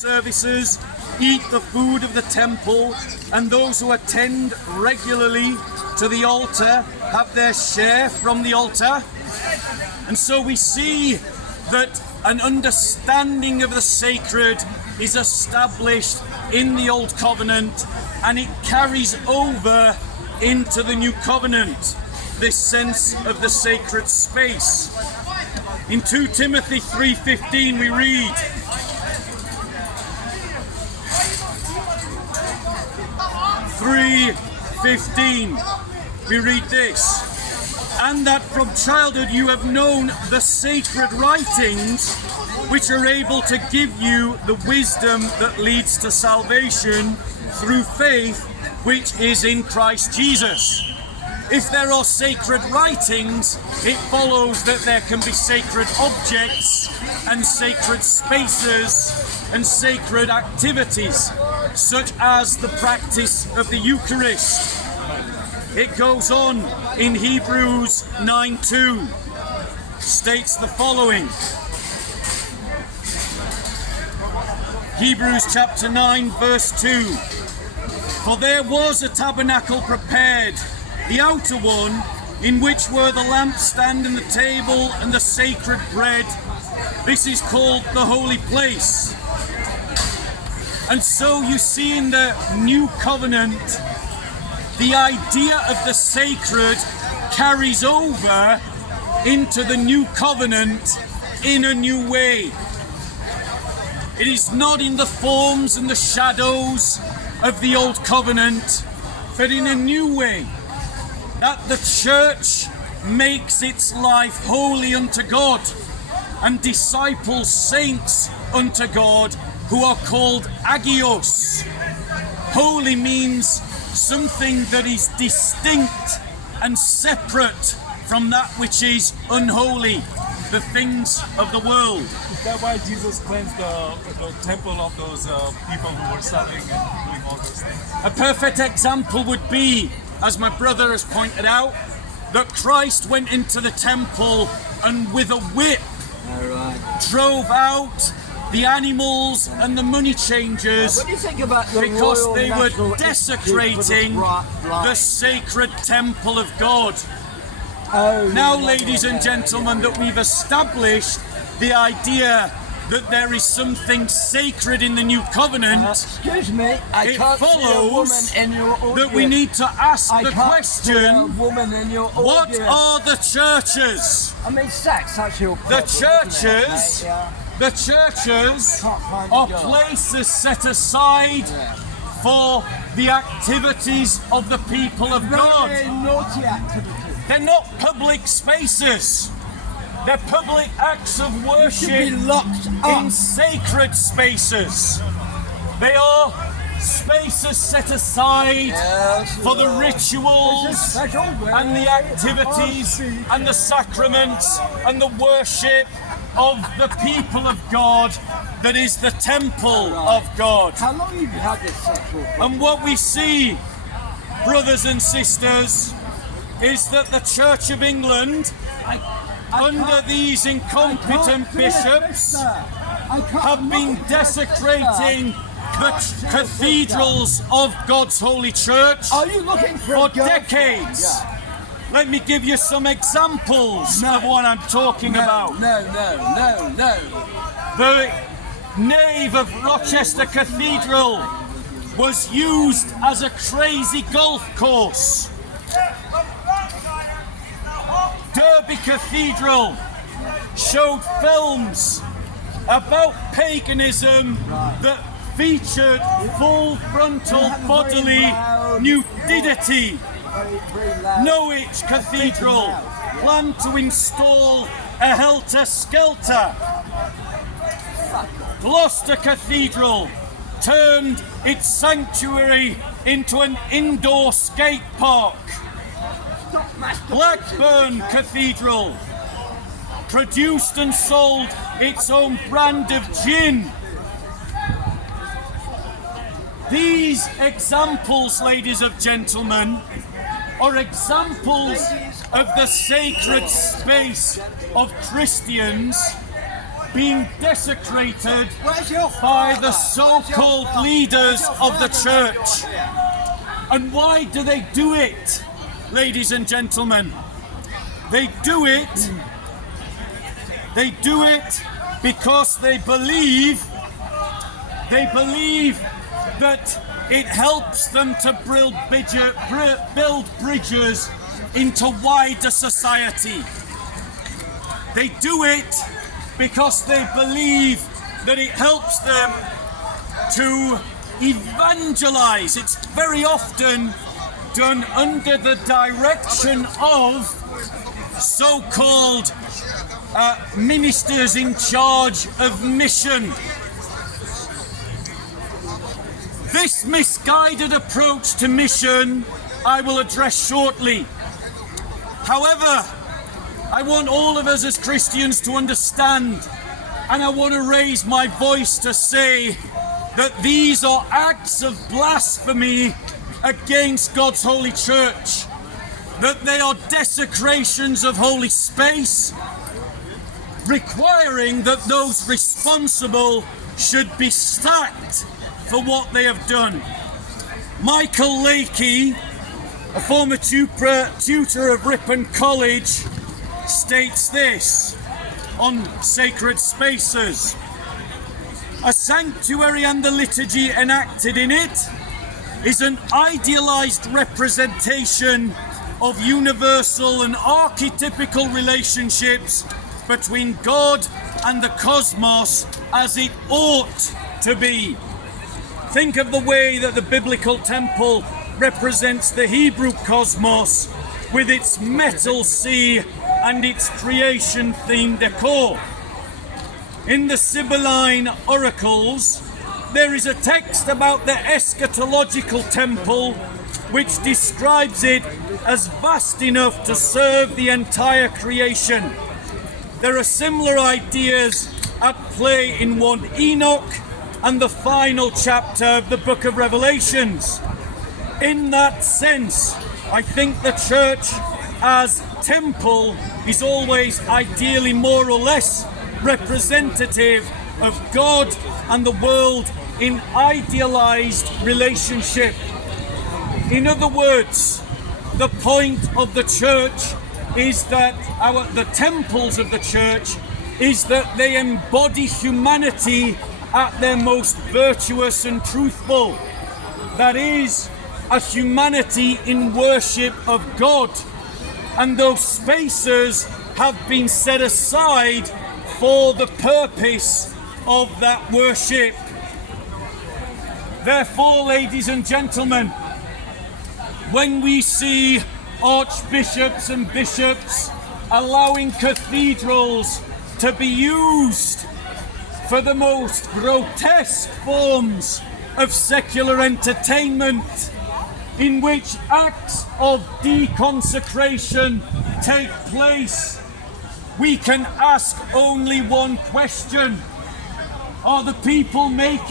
services, eat the food of the temple, and those who attend regularly to the altar have their share from the altar. And so we see that an understanding of the sacred is established in the Old Covenant, and it carries over into the New Covenant, this sense of the sacred space. In 2 Timothy 3:15 we read, we read this, and that from childhood you have known the sacred writings, which are able to give you the wisdom that leads to salvation through faith, which is in Christ Jesus. If there are sacred writings, it follows that there can be sacred objects and sacred spaces and sacred activities, such as the practice of the Eucharist. It goes on in Hebrews 9:2, states the following. Hebrews chapter 9 verse 2. For there was a tabernacle prepared, the outer one, in which were the lampstand and the table and the sacred bread. This is called the holy place. And so you see in the New Covenant, the idea of the sacred carries over into the New Covenant in a new way. It is not in the forms and the shadows of the Old Covenant, but in a new way, that the church makes its life holy unto God and disciples saints unto God who are called agios. Holy means something that is distinct and separate from that which is unholy, the things of the world. Is that why Jesus cleansed the temple of those people who were selling and doing all those things? A perfect example would be, as my brother has pointed out, that Christ went into the temple and with a whip drove out the animals and the money changers, what do you think about the because Royal they were National desecrating the sacred temple of God. Oh, Now, ladies and gentlemen, that we've established the idea that there is something sacred in the New Covenant, excuse me, I it can't see a woman follows in your audience. that we need to ask I the can't see a question, woman in your what audience. are the churches? I mean, sex, that's your The problem, isn't it, churches, mate? Yeah. the churches Can't find are a girl. places set aside for the activities of the people of God. Very naughty activity. They're not public spaces. They're public acts of Should be worship locked up. in sacred spaces. They are spaces set aside for the rituals and the activities and the sacraments and the worship of the people of God, that is the temple of God. How long have you had this sexual problem? And what we see, brothers and sisters, is that the Church of England, under these incompetent bishops, have been desecrating the cathedrals of God's holy church Are you looking for for a girlfriend? decades. Yeah. Let me give you some examples of what I'm talking about. No. The nave of Rochester Cathedral was used as a crazy golf course. Derby Cathedral showed films about paganism that featured full frontal bodily nudity. Very loud. Norwich Cathedral planned to install a helter-skelter. Gloucester Cathedral turned its sanctuary into an indoor skate park. Blackburn Cathedral produced and sold its own brand of gin. These examples, ladies and gentlemen, are examples of the sacred space of Christians being desecrated Where's your by father? the so-called leaders of the church. And why do they do it, ladies and gentlemen? They do it because they believe that it helps them to build bridges into wider society. They do it because they believe that it helps them to evangelize. It's very often done under the direction of so-called ministers in charge of mission. This misguided approach to mission I will address shortly. However, I want all of us as Christians to understand, and I want to raise my voice to say that these are acts of blasphemy against God's holy church, that they are desecrations of holy space, requiring that those responsible should be sacked for what they have done. Michael Leakey, a former tutor of Ripon College, states this on sacred spaces: a sanctuary and the liturgy enacted in it is an idealized representation of universal and archetypical relationships between God and the cosmos as it ought to be. Think of the way that the biblical temple represents the Hebrew cosmos with its metal sea and its creation-themed decor. In the Sibylline oracles, there is a text about the eschatological temple which describes it as vast enough to serve the entire creation. There are similar ideas at play in 1 Enoch and the final chapter of the book of Revelations. In that sense, I think the church as temple is always ideally more or less representative of God and the world in idealized relationship. In other words, the point of the church is that the temples of the church is that they embody humanity at their most virtuous and truthful. That is, a humanity in worship of God. And those spaces have been set aside for the purpose of that worship. Therefore, ladies and gentlemen, when we see archbishops and bishops allowing cathedrals to be used for the most grotesque forms of secular entertainment, in which acts of deconsecration take place, we can ask only one question: are the people making